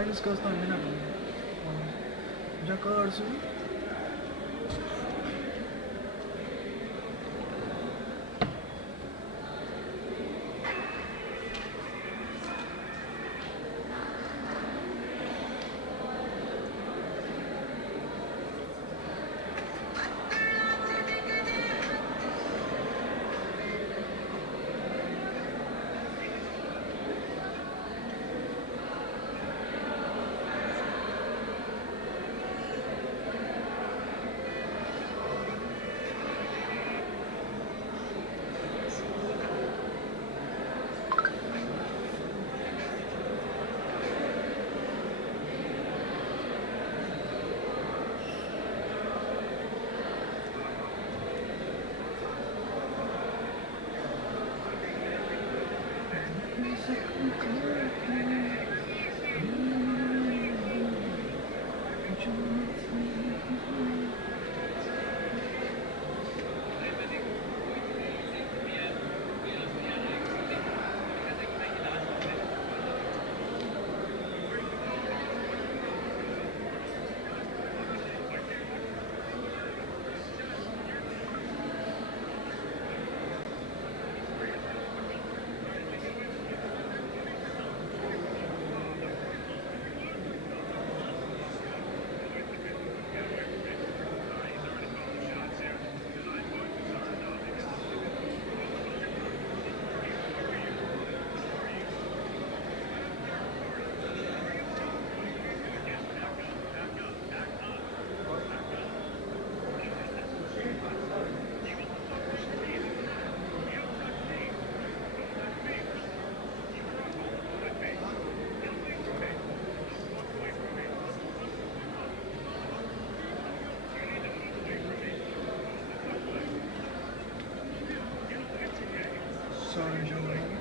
I discussed on minute. Jacques. Sorry, Joey.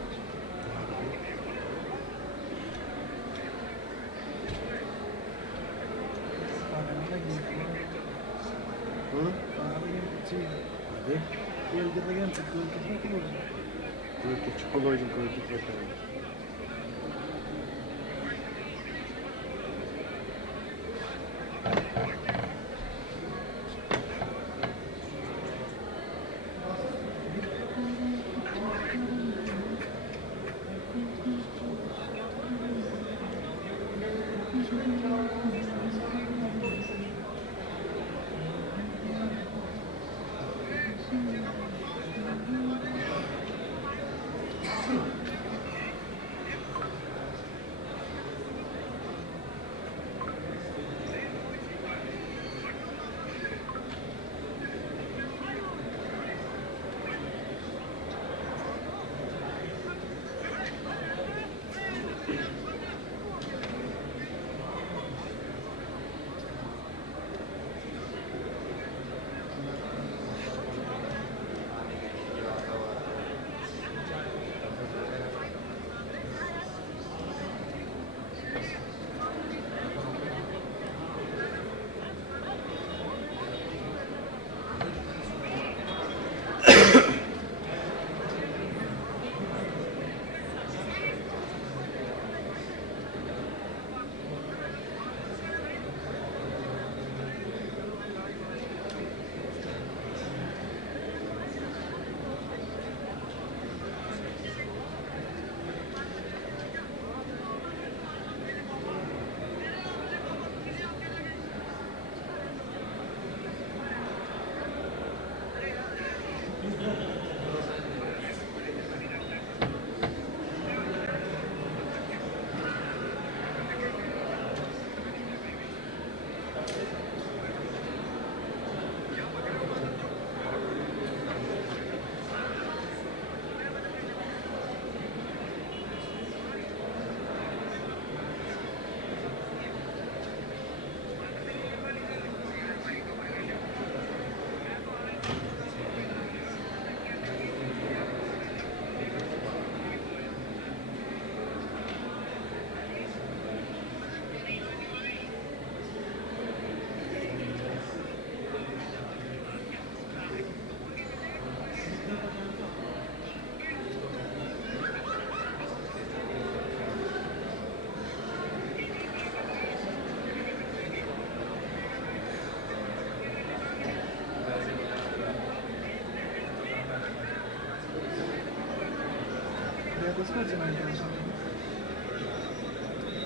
das kannst du nicht anschauen.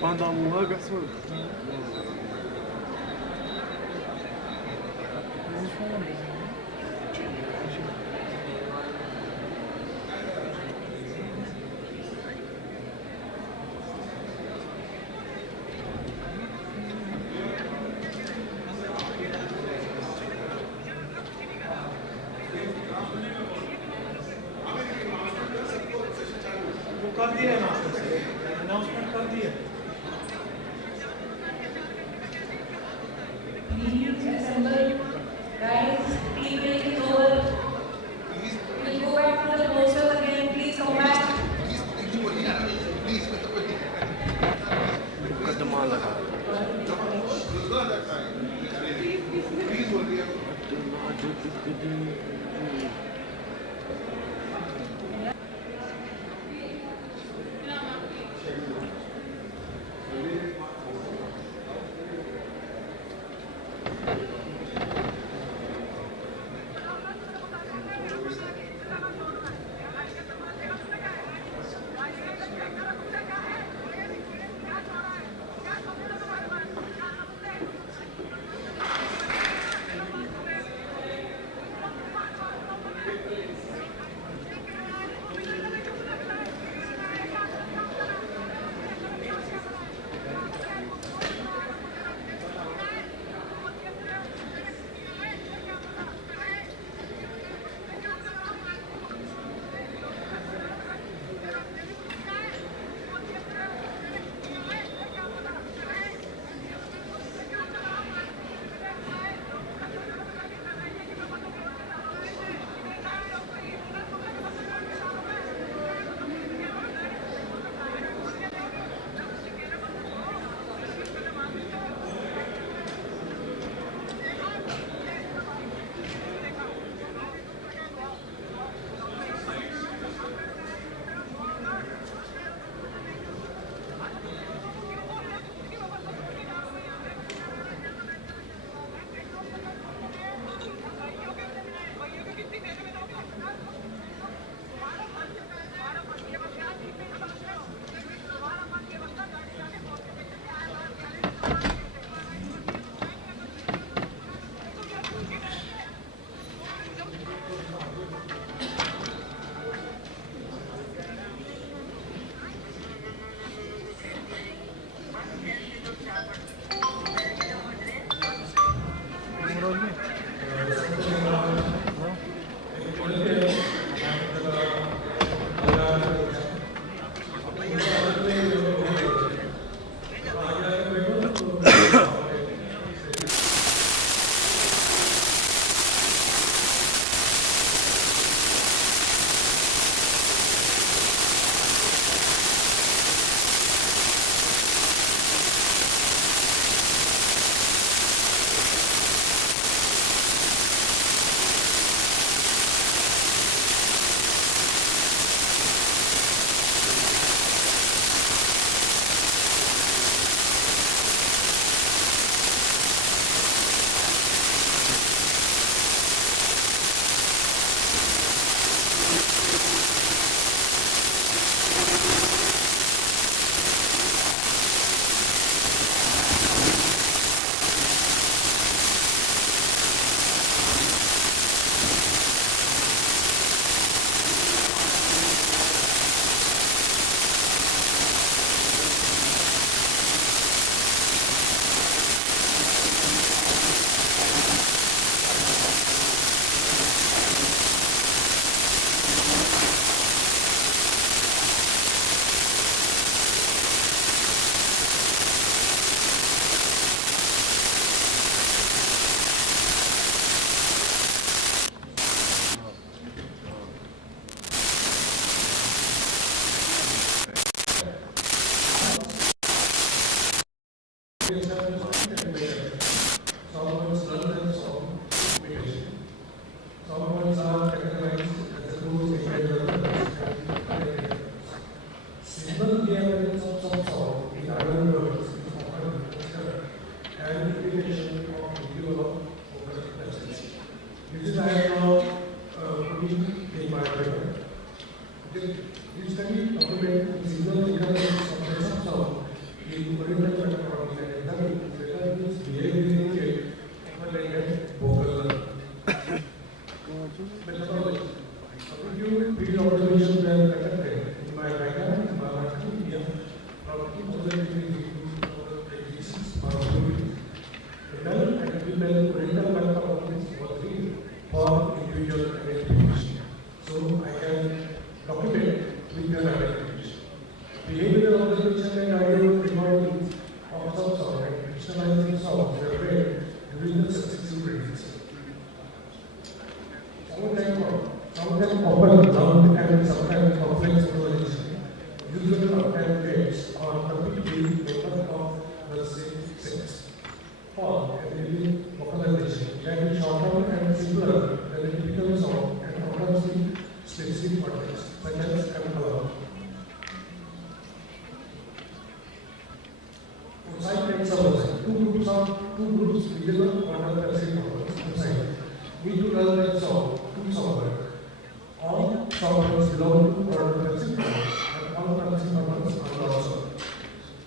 Pandamuha gasol. Das ist schon ein bisschen. वो कर दिया ना announcement कर दिया Please assemble. Guys, email is over. We'll go back to the posters again. Please come back. मुकदमा लगा. We study document the signal economics of the subsound in oriental electronics and examine whether this behavior is overlaid vocal methodology. A few field observations were conducted in my diagram in Maharashtra, India, from 2023 to 2026 possibilities. The male and female oriental electronics was read for individual identification. So I can document with their identification. Behavioral observation and audio recordings of subsound and crystallizing sounds were read during the successive readings. Sometimes often round and sometimes complex conversation, usually sometimes dates or completely members of the same sex. Form and living vocalization can be shorter and simpler than a typical sound and often speak specific contexts, such as hello. Outside and suboutside, two groups visible on the perceived numbers inside. We do learn that sound, two sound words. All sound words belong to order perceived numbers, and all perceived numbers are also.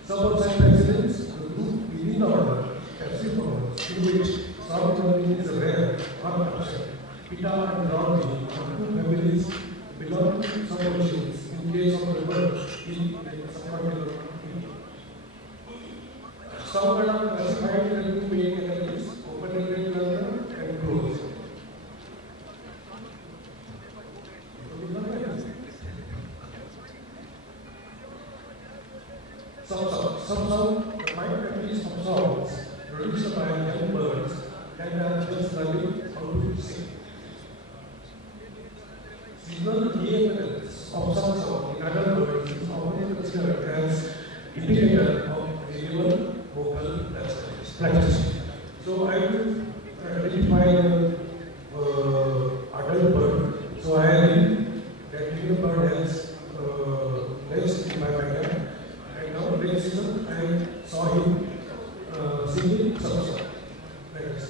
Suboutside residents, the group within the order, perceived numbers, in which sound learning is rare or absent. Pita and Rowdy are two families belong to submachines in case of the word in the subcontinental. Some words are classified into two main categories: open-ended learner and closed. Some sound, the five categories of sounds produced by young birds that are just learning how to sing. Signal behaviors of some sound in adult birds is often considered as indicator of renewal vocal practice. So I will identify the adult bird. So I think that little bird has legs in my backyard. And now next season I saw him singing some song. Like this.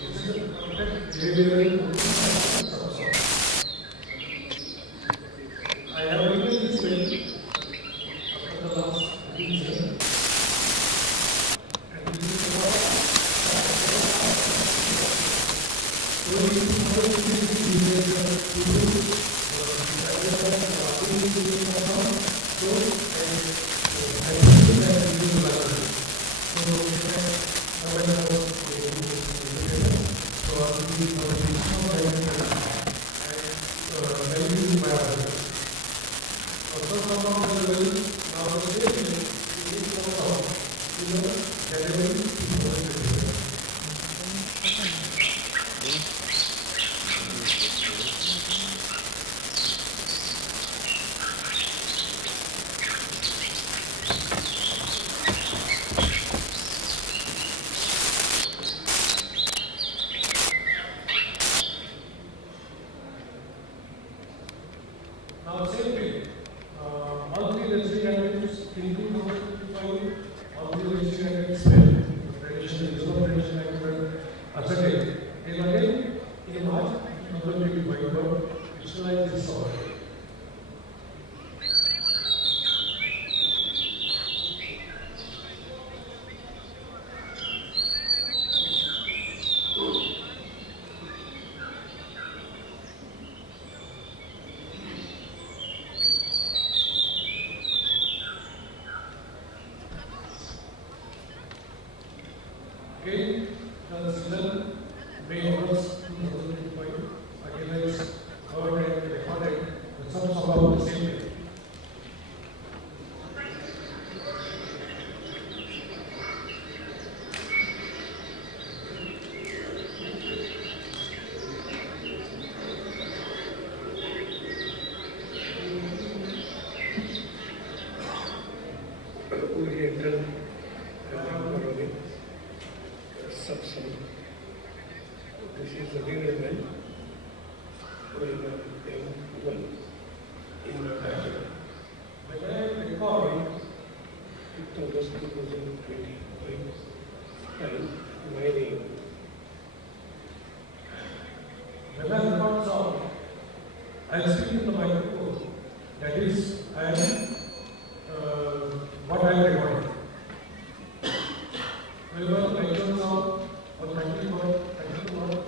This is a perfect behavioral song. I have written this way after the last season. And this is about now same way. All three registry languages in 2025, all three registry languages spell tradition, tradition language, asserted. And again, in March 2025, visualize this software. Okay, the season May August 2025, again I heard and recorded the songs about the same day. Oriental subsound. This is the real event. In I'll speak in the microphone. That is, what I am recording. However, microphone sound or microphone not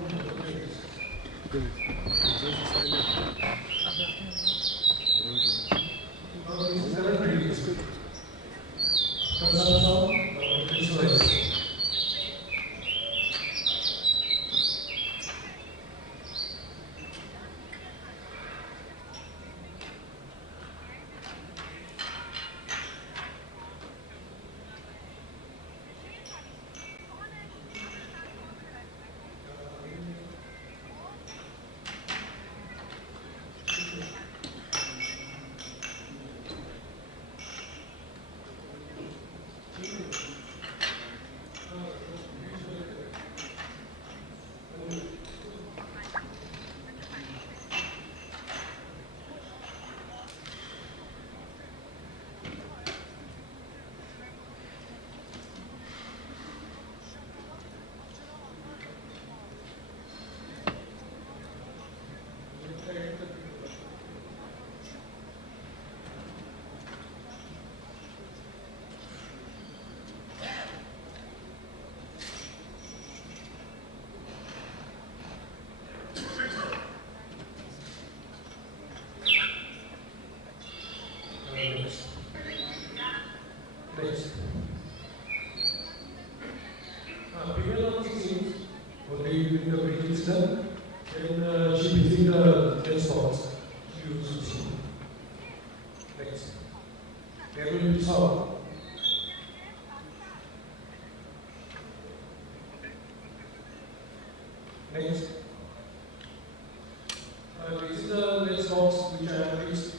This is the next box which I have reached.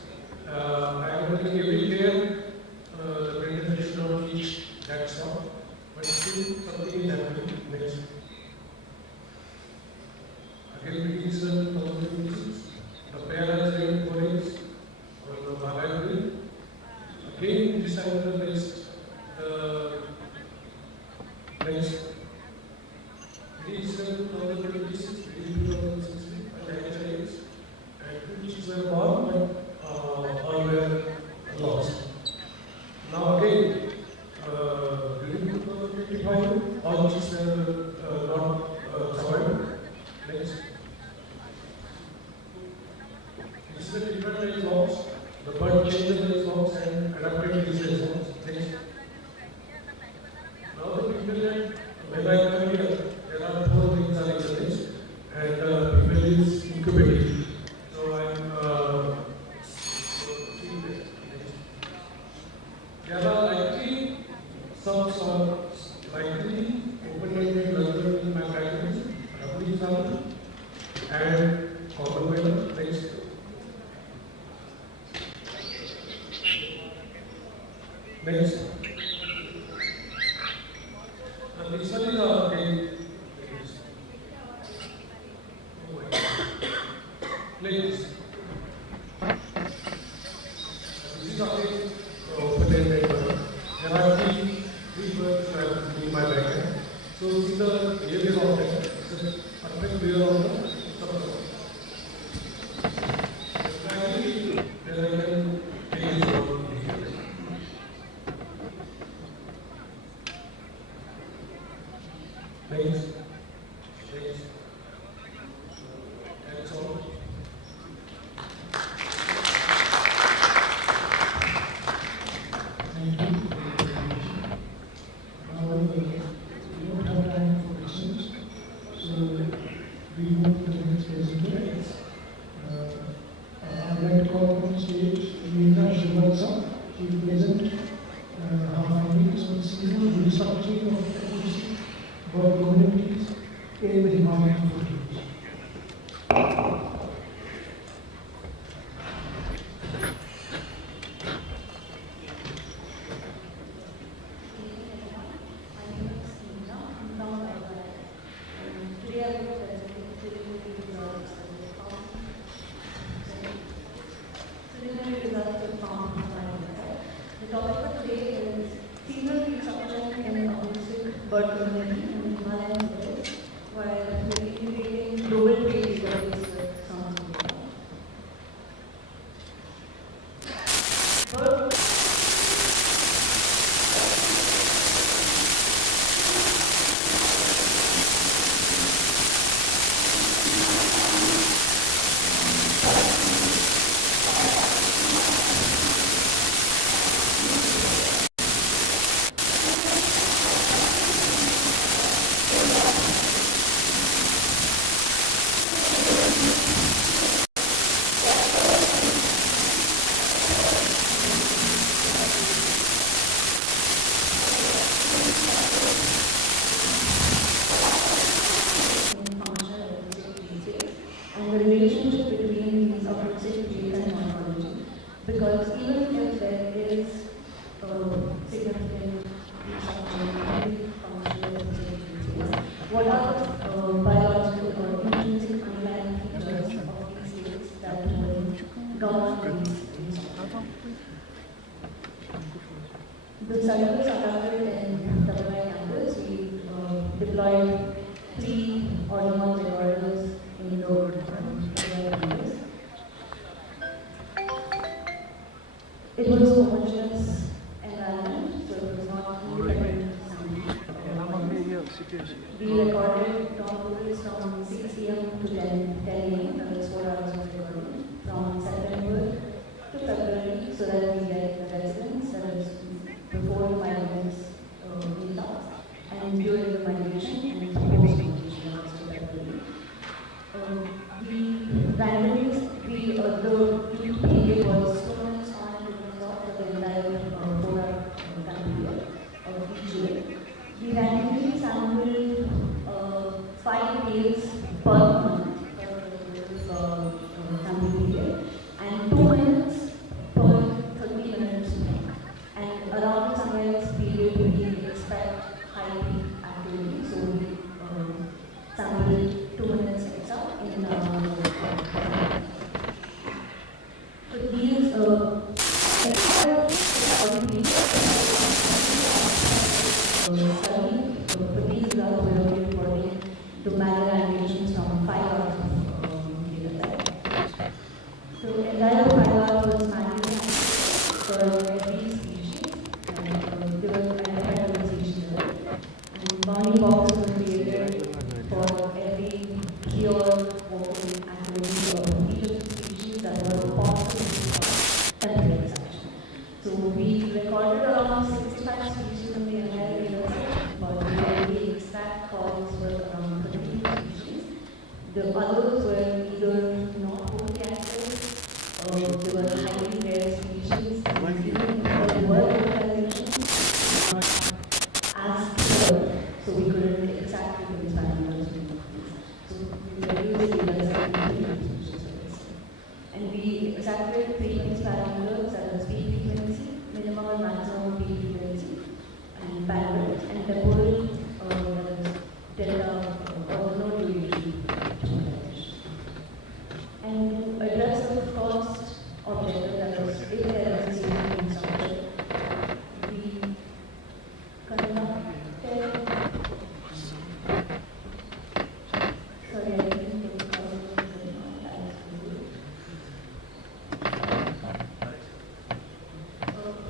I am working every day, the presentation of each that stop, but still something is happening. Next. Again, we use the pair has been for it, or the library. Again, this time the next. Next. These 2026, and which were born but all were lost. Now again, during 2025, all these were not survived. Next. This is the different age logs. The bird changed the age logs and adapted these age logs. Next. Now the people that when I come here, there are 4 things are exercised and people is incubated. So I'm there are likely some likely open-ended learning in my practice, and common manner. Next. Next. This one is please. This is open-ended. There are three words that are in my background. So this is the area of that. It's a perfect layer of the substance. Finally, then I can take this one. Next. Next. That's all. Thank you. Now, we don't have time for questions, so we move to the next presenter. I'd like to call on stage Avian Shivalsa to present her findings on seasonal restructuring of ecosystem for communities in the Himalayan foothills. The topic for today is seasonal restructuring in holistic bird community in Himalayan forests, while integrating global trade economies with some. government based. The study was conducted in WI campus. We deployed 3 autonomous recorders in the WI campus. It was a homogeneous environment, so it was not independent sampling. We recorded topics from 6 p.m. to 10 a.m. That was 4 hours of recording from September to February, so that we get the residents, that is before the migrants meet up, and during the migration and post-migration also February. We randomly, the period was 2 minutes on and 2 minutes off for the entire 4-hour time period of each year. We randomly sampled 5 days per month for the sample period and 2 minutes per 30 minutes. And around the sunrise period, we expect high peak activity, so we sampled 2 minutes extra in so these study, for these results we are reporting the maladitions from 5 hours of data set. So the entire 5 hours was manually for every species, and there was identified organization there. And bounding boxes were created for every key or vocal activity of each of the species that were possible temperature extraction. So we recorded around 65 species in the entire data set, but the exact calls were around 13 species. The others were either not wholly active, or they were highly rare species, and even if there were localizations, not as clear, so we couldn't exactly put parameters in these. So we reduced the data set to 3 species. And we extracted frequency parameters, that is peak frequency, minimum and maximum peak frequency, and bandwidth, and temporal, that is delta, or no duration. And to address the first objective, that is if there is a safety structure, we conducted, sorry, I didn't take the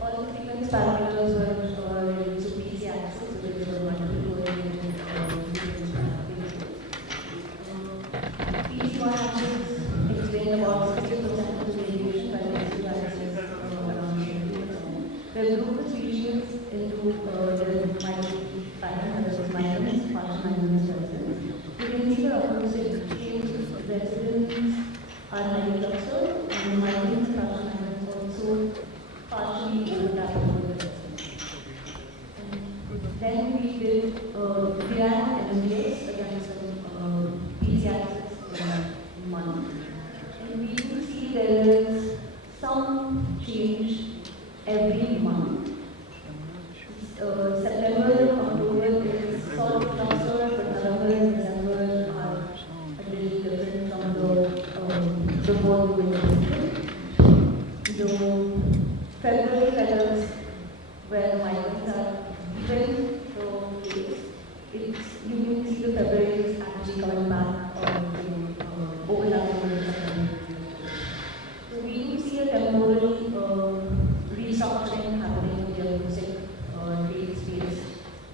all the frequency parameters were reduced to PC axis, so there were multiple correlated frequency parameters. PC1 axis explained about 60% of the variation, while the PC2 axis around 20%. They grouped the species into the migratory pattern, that is migrants, partial migrants, residents. You can see the opposite changes. Residents are highly clustered, and migrants and partial migrants also partially overlapping with the residents. Then we did ran MMDs against the PC axis month. And we do see there is some change every month. September, October is sort of clustered, but November and December are a little different from the before the winter. So February letters where the migrants are even, so it's you can see the February is actually coming back or overlapping with the September. So we do see a temporal restructuring happening in the acoustic trade space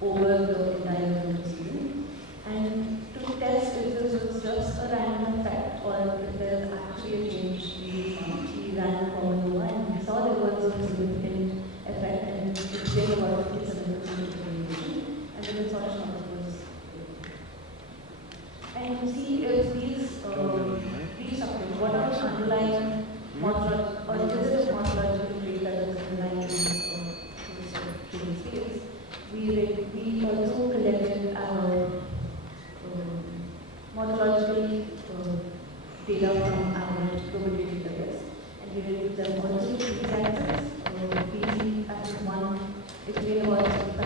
over the entire winter season. And to test if this was just a random effect or if there is actually a change, we ran a formula and we saw there was a significant effect, and it did about 57% variation, and the consortium was. And to see if these restructures, what are the underlying morphological, or is it a morphological trait that is underlying this space, we also collected our morphological data from our probability database, and we reviewed them also to these axes. PC axis 1, it made about 75%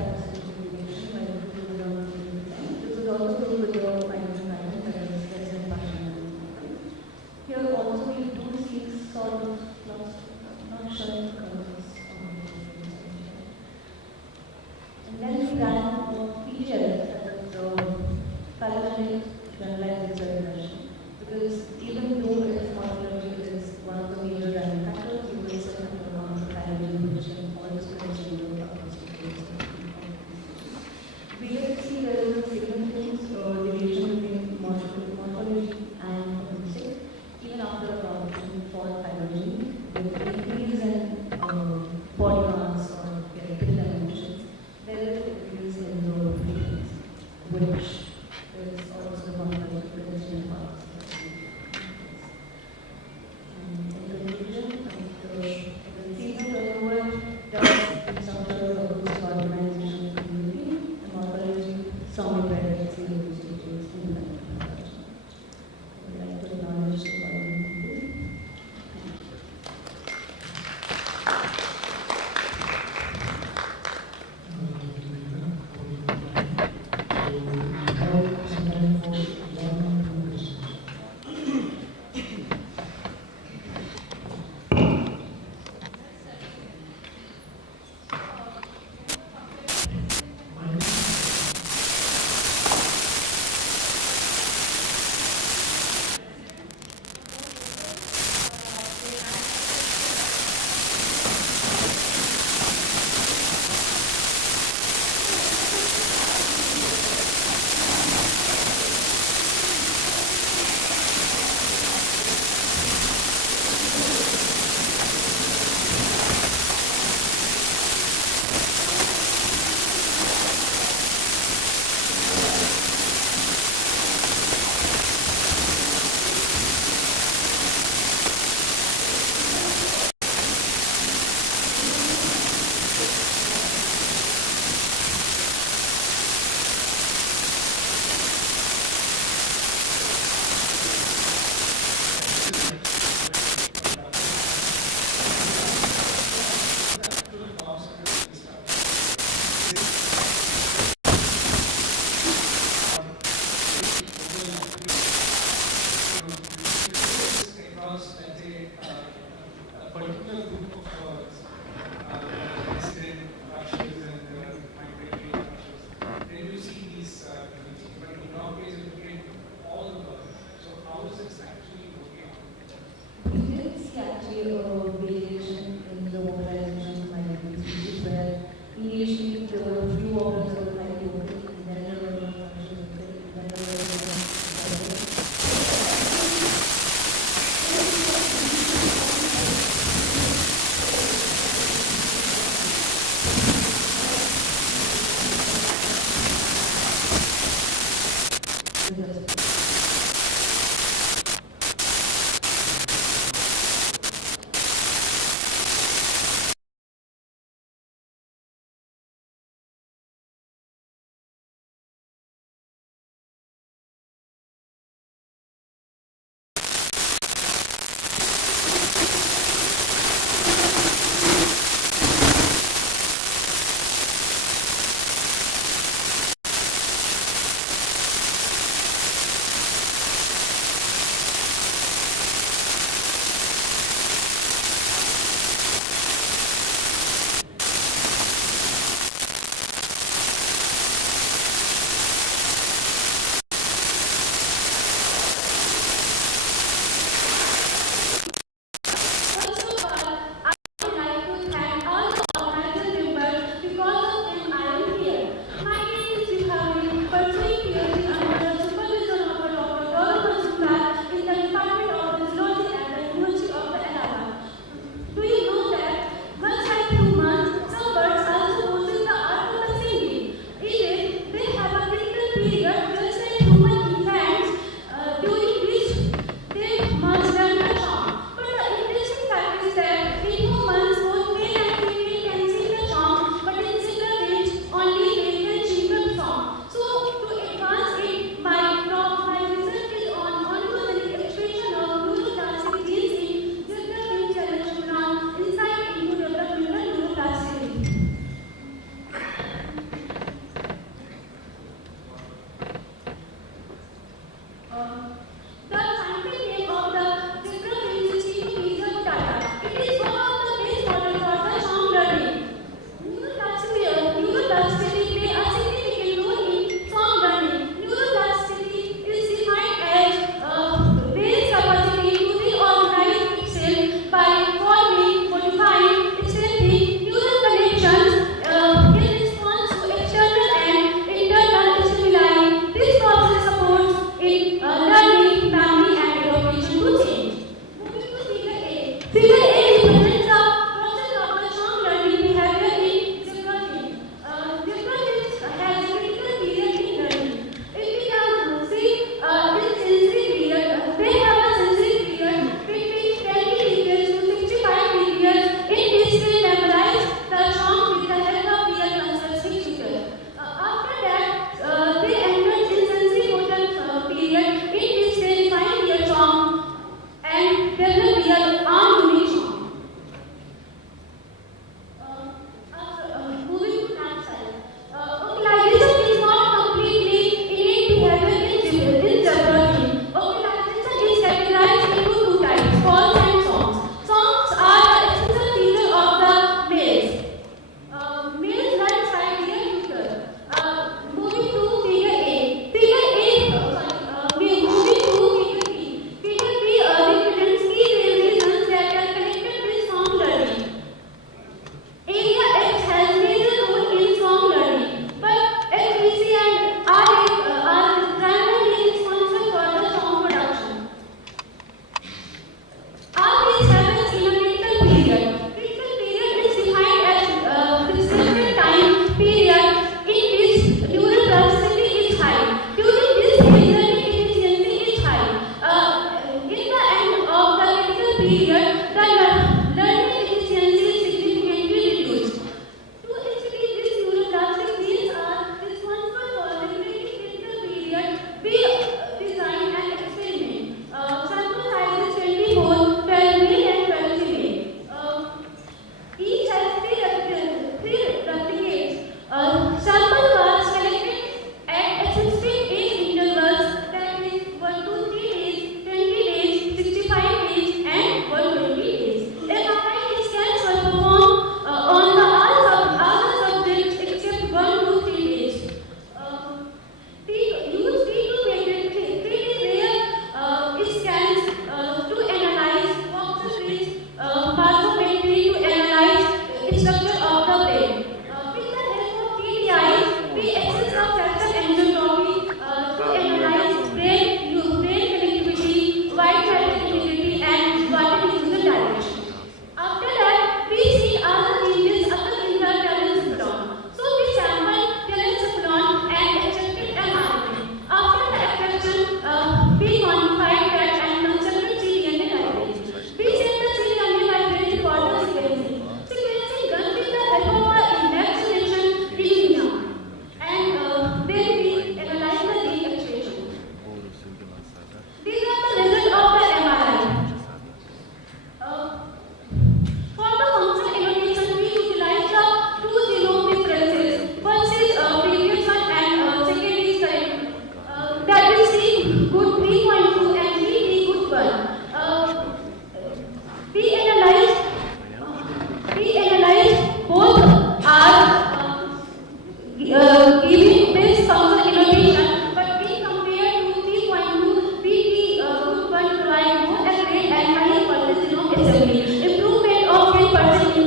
variation, while the 2 was around 50%. This was also true with the migration pattern, that is resident partial migrant. Here also we do see sort of with increase in body mass or character dimensions, there is an increase in the proteins, which is also one of the presentation parts. In conclusion, the season turnover does some sort of boost organization community and encourage some better experience stages in the production. I would like to acknowledge the following people.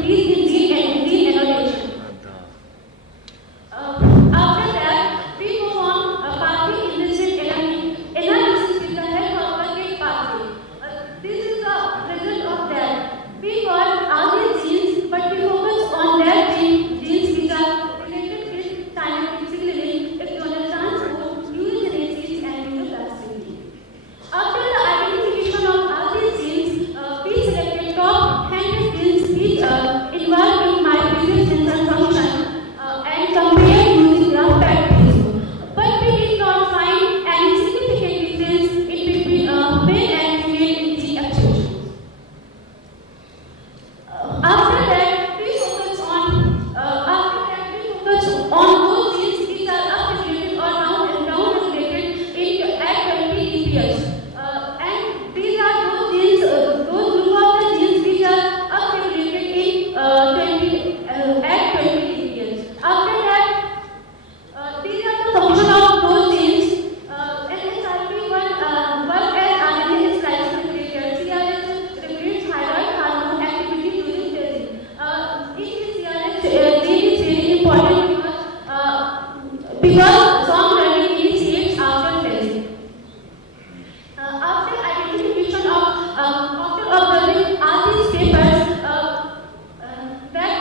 increase in gene annotation. After that, we move on pathway enriched analysis with the help of a gate pathway. This is the result of that. We got all these genes, but we focus on that genes which are related with scientific signaling, external transport, neurogenesis, and neuroplasticity. After the identification of all these genes, we selected top 100 genes which involved in mitosis sensor function and compared using graph pathways. But we did not find any significant difference in between male and female in gene expression. After that, we focus on those genes which are upregulated or downregulated at 20 dps. And these are those genes, those group of the genes which are upregulated at 20 dps. After that, these are the function of those genes. NHRP1 work as RNA splice regulator. CRS regulates thyroid hormone activity during grazing. In CRS, gene is very important because song learning initiates after grazing. After identification of after observing all these papers, that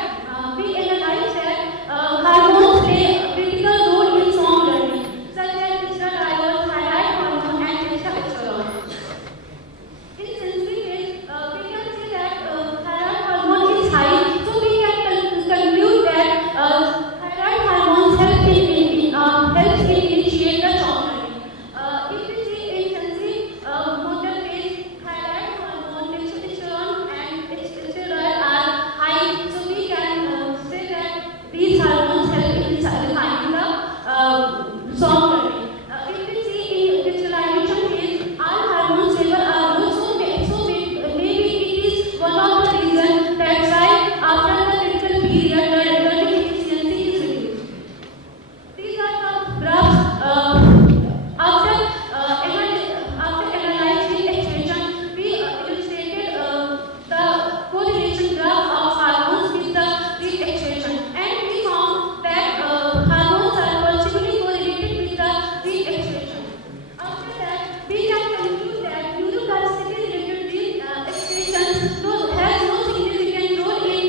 we analyze that hormones play a critical role in song learning, such as estradiol, thyroid hormone, and testosterone. In sensory case, we can see that thyroid hormone is high, so we can conclude that thyroid hormones helps in initiate the song learning. If we see in sensory motor phase, thyroid hormone, testosterone, and estradiol are high, so we can say that these hormones help in defining the song learning. If we see in crystallization phase, all hormones level are low, so maybe it is one of the reasons that's why after the critical period, the learning efficiency is reduced. These are the graphs. After analyzing expression, we illustrated the correlation graph of hormones with the expression, and we found that hormones are positively correlated with the expression. After that, we can conclude that neuroplasticity related expressions has no significant role in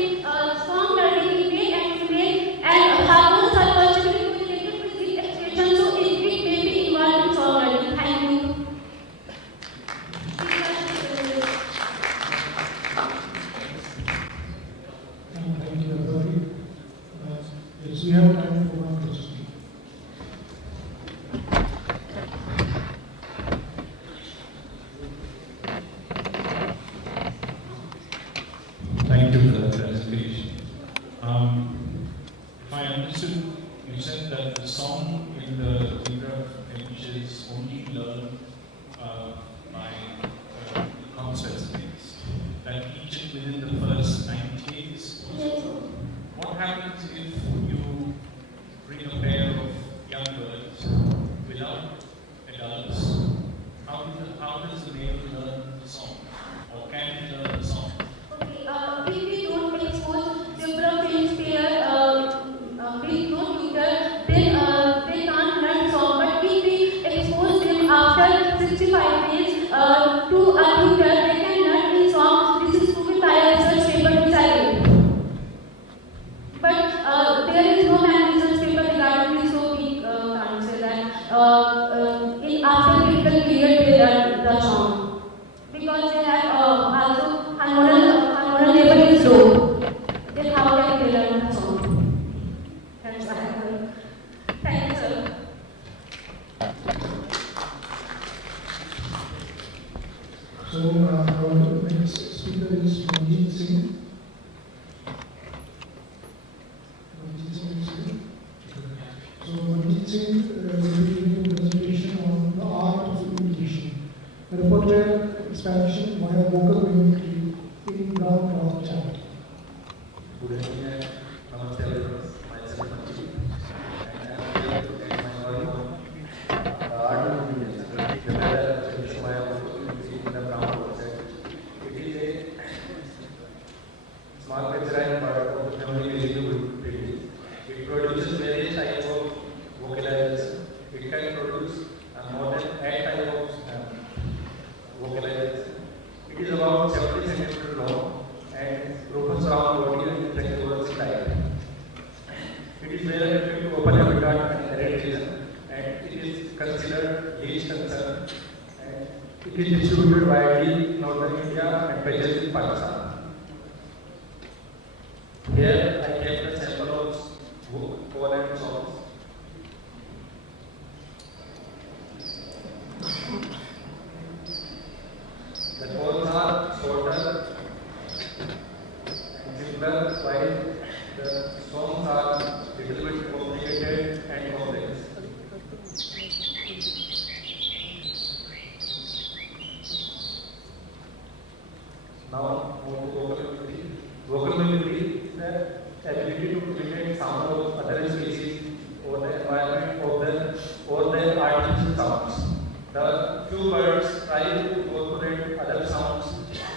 song learning in male and female, and hormones are positively correlated with the expression, so it may be involved in song learning. Thank you. Thank you, everybody. Yes, we have time for one question. Thank you for that presentation. If I understood, you said that the song in the zebra finches only learn by concepts things, that each within the first 90 days. Yes. What happens if you bring a pair of young birds without adults? How does the male learn the song? Or can he learn the song? Okay, if we don't expose zebra finch pair with no tutor, then they can't learn song. But if we expose them after 65 days to a tutor, they can learn in song. This is proven by a research paper which I read. But there is no man research paper regarding this, so we can't say that in after critical period they learn the song, because they have also hormonal level is low. Then how can they learn the song? That's why I heard. Thank you, sir. So, our next speaker is Manjeet Singh. So, Manjeet Singh will be giving a presentation on the art of imitation, the repertoire expansion via vocal mimicry in ground cloth chant. Good evening, namaste everyone. Myself Manjeet, and I am here to take my work on art of imitation, the better finish my work in the ground process. It is a small picture part of the memory visibility. It produces various types of vocalizers. It can produce more than 8 types of vocalizers. It is about 70 centimeters long and robust round body and flexible type. It is very effective to open habitat and arid region, and it is considered least concern. And it is distributed widely in northern India and patches in Pakistan. Here I kept a sample of call and songs. The calls are shorter and simpler, while the songs are a little bit complicated and complex. Now, move to vocal memory. Vocal memory is the ability to imitate sound of other species or the environment or their artificial sounds. The few birds try to incorporate other sounds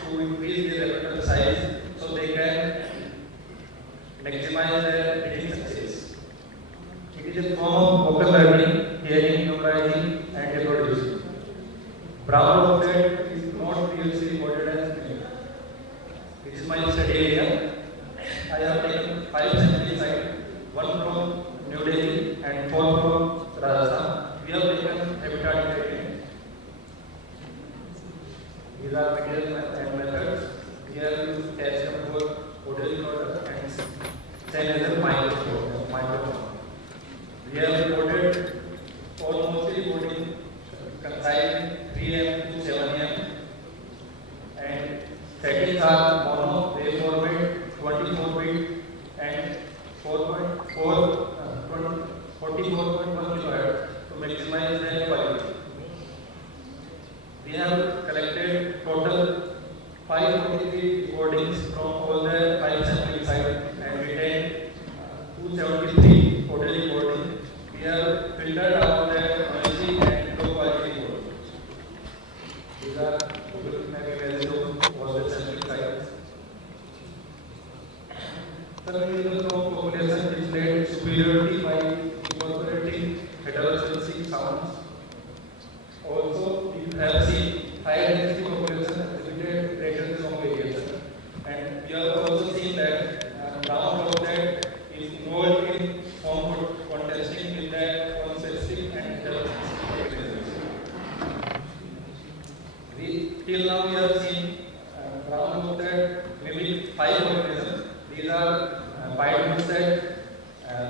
to increase their repertoire size so they can maximize their reading success. It is a form of vocal learning, hearing, memorizing, and reproducing. Brown object is not previously recorded as music. This is my study area. I have taken 5 samples sites, 1 from New Delhi and 4 from Rajasthan. We have taken habitat training. These are materials and methods. We have used test for audio recorder and sennheiser microphone. We have recorded almost recording comprising 3 m to 7 m, and settings are mono, wave format, 24-bit and 44.1 kHz to maximize their quality. We have collected total 543 recordings from all the 5 sampling sites and retained 273 audio recordings. We have filtered out the noisy and low quality recordings. These are values of all the sampling sites. The population displayed superiority by incorporating heterogeneous sounds. Also, we have seen higher density population exhibited greater song variation, and we have also seen that round object is involved in song contesting with that one specific and heterogeneous organisms. Till now we have seen round object maybe 5 organisms. These are pied woodset,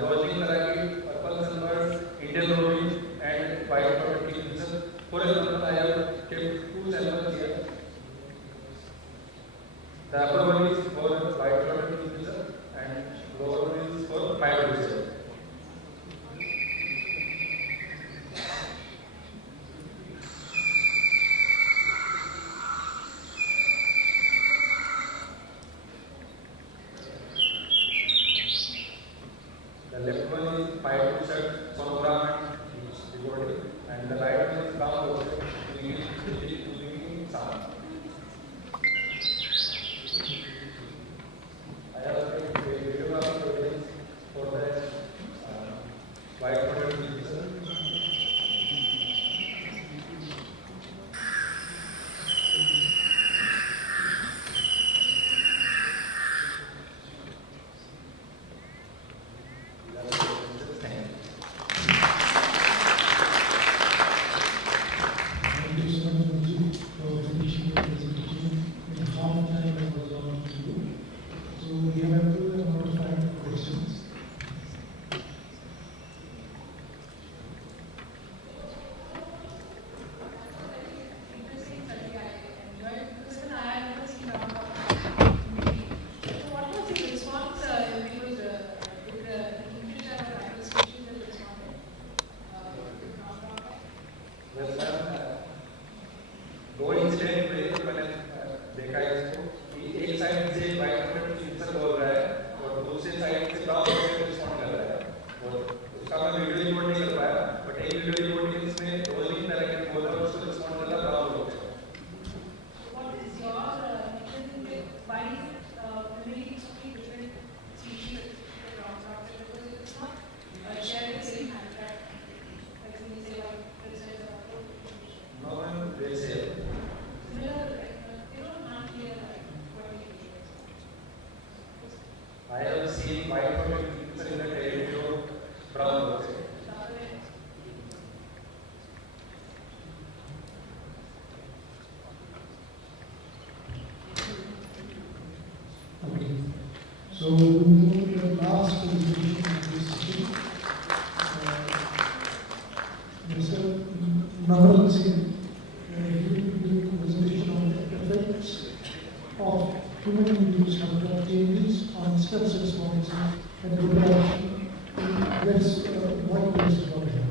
lodging parakeet, purple sunbird, Indian robin, and white-throated kingfisher. For example, I have kept 2 samples here. The upper one is for white-throated kingfisher, and lower one is for pied woodset. The left one is pied woodset, sonogram, and recording, and the right one is ground object, making sound. I have taken videographic evidence for the white-throated kingfisher. Thank you so much, Manju, for finishing your presentation in half time I was allowed to do. So we have to amount of time for questions. Interesting study. I enjoyed this, and I had never seen round of movie. So what was the response? It was did the English have a radio station that responded? Yes, sir. दो incident हुए थे मैंने देखा है इसको कि एक side से वाइट कलर की फिल्टर बोल रहा है I have seen white-footed people in the territory of brown birds. Okay. So we move to the last presentation of this session. Mr. Naval Singh, giving a presentation on the effects of human-induced habitat changes on stress response and reproduction in white-waste habitat.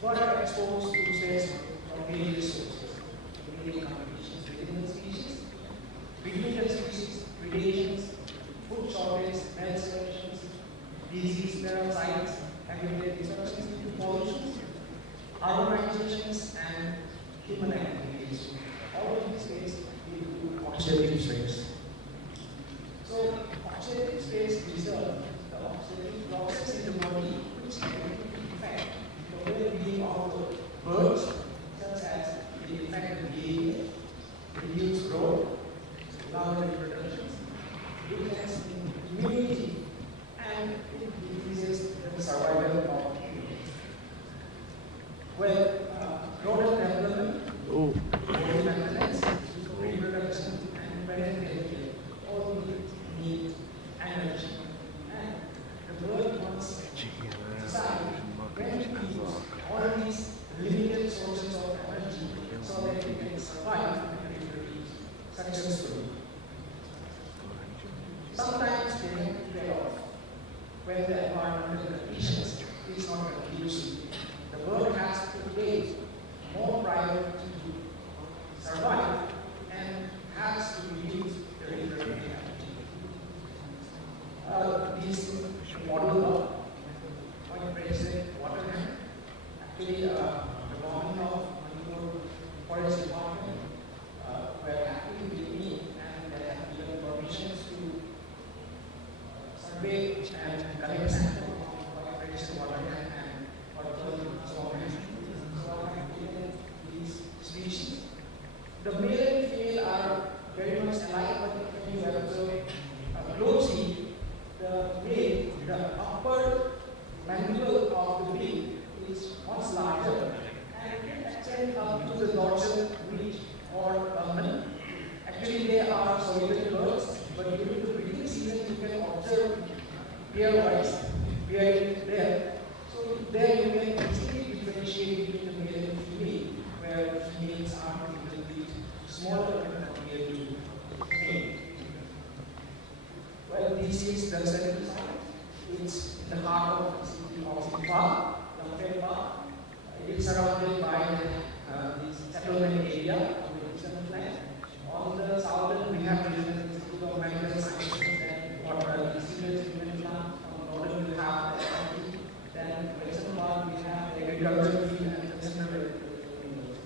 What are exposed to stress from various sources, including competitions within the species, between the species, predations, food shortage, malnutrition, disease, parasites, habitat disruptions due to pollution, urbanizations, and human activities. All of these things lead to oxidative stress. So, oxidative stress preserves the oxidative process in the body, which negatively affect the well-being of the birds, such as it affects the behavior, reduce growth, lower reproduction, weakness in immunity, and it decreases the survival of humans. Well, rodent development, body maintenance, reproduction, and parental care all need energy. And the bird must decide when to use all these limited sources of energy so that it can survive and reproduce successfully. Sometimes they have to trade off when the environmental conditions is not conducive. The bird has to take more priority to survive and has to reduce the reproductive activity. This model of Point President Waterman, actually the government of Manipur Forest Department were happy with me and they have given permissions to survey and collect samples of Point President Waterman and further transformation. So I have given these species. The male and female are very much alike, but when you observe closely, the male, the upper mandible of the beak is much larger and extends up to the dorsal ridge or abdomen. Actually, they are solitary birds, but during the breeding season, you can observe pairwise pairing there. So there you can easily differentiate between the male and female, where females are a little bit smaller compared to male. Well, this is the center site. It's in the heart of the city of Imphal, Lamphel Park. It is surrounded by this settlement area of the eastern flank. On the southern, we have the Institute of Medical Sciences and water research treatment plant. On the northern, we have the SRT. Then western part, we have the agricultural field and the central university.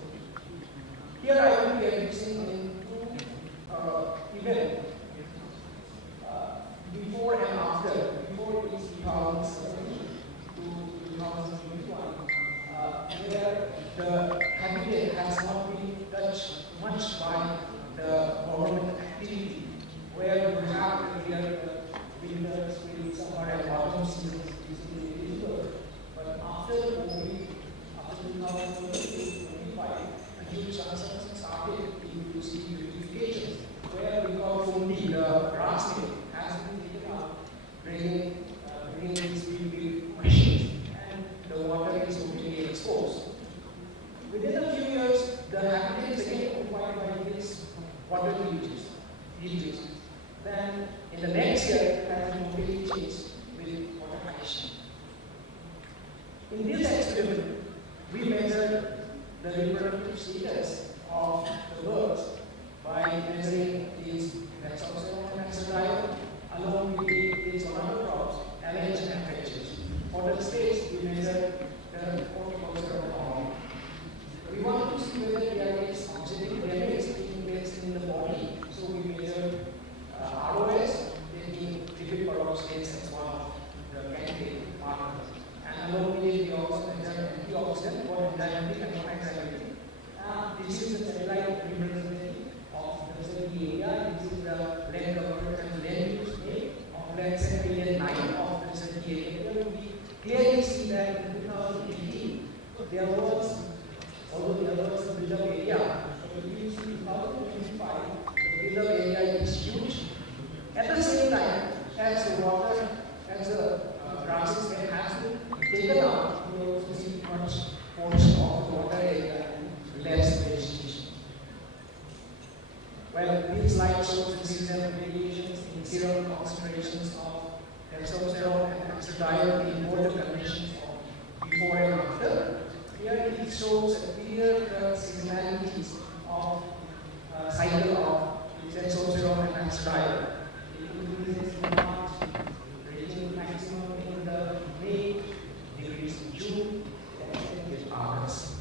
Here I will be addressing in two events. Before and after, before is 2017 to 2021, where the habitat has not been touched much by the government activity, where you have the winter, spring, summer, and autumn seasons easily visible. But after COVID, after 2025, a huge concern started to see beautification, where we got only the grass mill has been taken out, bringing these big machines, and the water is totally exposed. Within a few years, the habitat is again occupied by these water leeches. Then, in the next year, it has been totally changed with water addition. In this experiment, we measured the reproductive status of the birds by measuring these testosterone and estradiol along with these gonadotropes, LH and FHH. measure the horticulture of the body. We want to see whether there is oxidative damage taking place in the body. So we measure ROS, taking lipid peroxidates as one of the candidate markers. And along with it, we also measure antioxidant or enzymatic and non-enzymatic. This is the satellite representative of the facility area. This is the land coverage and land use rate of land set area 9 of the facility area. We clearly see that in 2018, there was, although there was a build-up area, but we see in 2025, the build-up area is huge. At the same time, as the water, as the grasses have been taken out, we also see much portion of the water area and less vegetation. Well, this slide shows the seasonal variations in serum concentrations of testosterone and estradiol in both the conditions of before and after. Here it shows a clear seasonalities of cycle of testosterone and estradiol. It increases in March, reaching maximum in the May, decrease in June, and in August.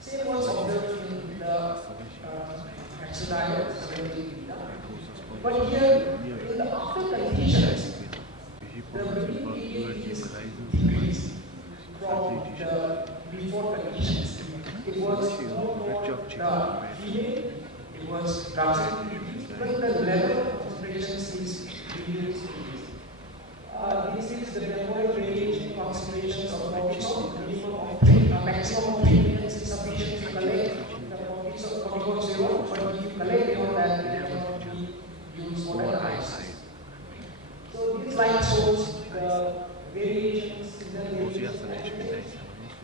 Same was observed in the estradiol 70 beta. But here, in the after conditions, the breeding period is decreased from the before conditions. It was more the female, it was drastic, but the level of concentrations is reduced. This is the metabolic radiation concentrations of cortisol, maximum of 3 minutes is sufficient to collect the cortisol, but if you collect beyond that, it cannot be used for analysis. So this slide shows the variations in the variations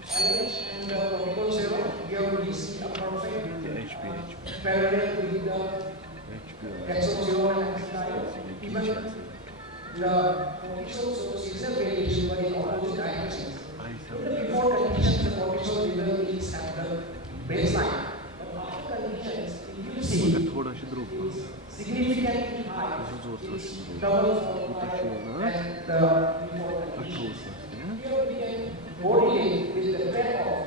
LH and the cortisol. Here we see a perfect parallel with the testosterone and estradiol. Even the cortisol shows seasonal variation but in opposite directions. In the before conditions, the cortisol level is at the baseline. But after conditions, if you see is significantly high, is double or higher than the before conditions. Here we can correlate with the trend of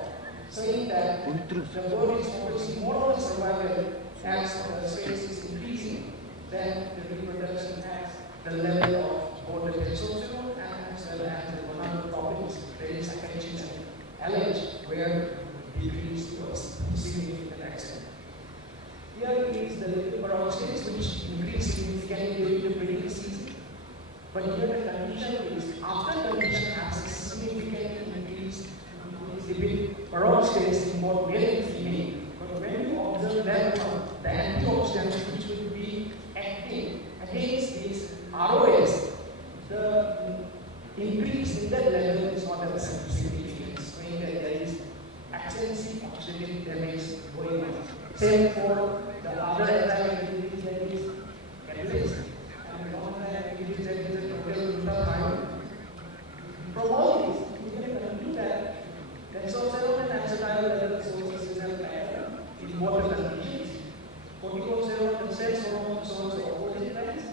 saying that the bird is focusing more on survival as the space is increasing than the reproduction as the level of both the testosterone and as well as the hormonal properties, there is attention and LH, where decrease was significant extent. Here is the lipid peroxidates, which increase significantly during the breeding season. But here the condition is after condition has a significant increase in lipid peroxidates in both male and female. But when you observe that the antioxidants which will be acting against these ROS, the increase in that level is not at the same significance, showing that there is extensive oxidative damage going on. Same for the other enzyme activities that is catalyst and non-enzyme activities that is the total glutathione. From all this, we can conclude that testosterone and estradiol levels shows a seasonal pattern in both the conditions. Corticosterone and sex hormone shows the opposite trends.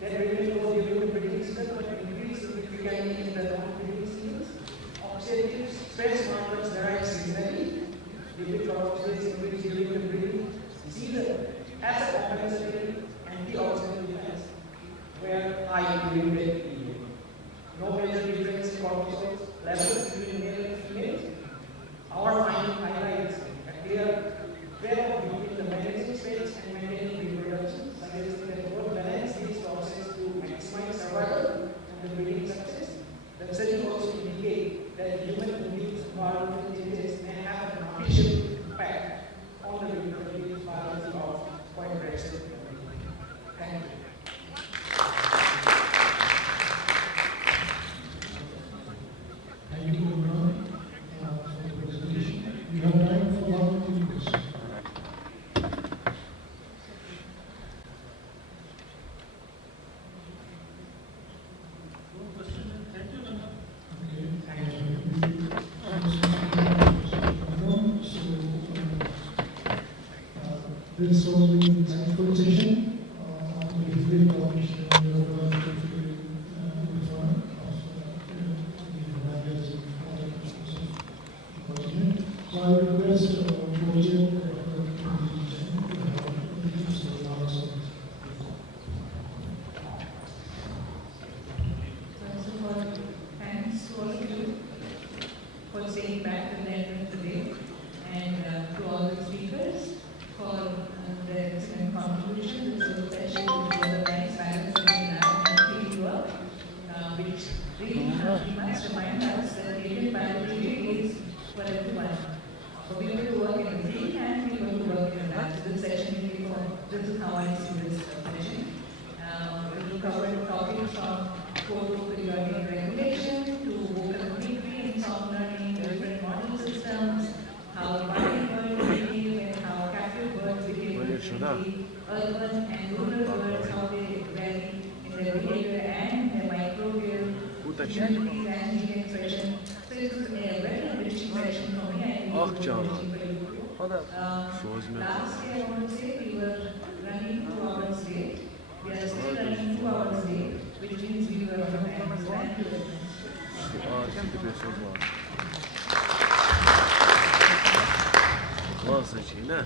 That really goes during the breeding season, but increase significantly in the non-breeding seasons. Oxidative stress markers derive seasonally. Lipid peroxidates increase during the breeding season as a compensatory antioxidant defense, where high during the period. No major difference in cortisol levels between male and female. Our finding highlights a clear trend between the managing space and maintaining reproduction, suggesting that both balance this process to maximize survival and the breeding success. The study also indicate that human-induced environmental changes may have an appreciable impact on the reproductive biology of point bracelet. Thank you. Thank you, everyone, for the presentation. We have time for one or two questions. This was an insightful session on the history of the must remind us that Avian biology is for everyone. For people who work in the field and people who work in the lab. So this session is for, this is how I see this session. We will cover topics from photoperiodic regulation to vocal mimicry in sound learning, different model systems, how wild birds behave and how captive birds behave differently, urban and rural birds, how they vary in their behavior and their microbial immunities and gene expression. So it is a very enriching session for me and enriching for you too. Last year I want to say we were running 2 hours late. We are still running 2 hours late, which means we were on time. So thank you very much. خلاص هنا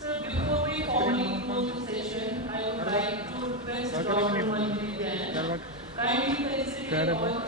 So before we formally close the session, I would like to request Dr. Manjari Jain kindly facilitate all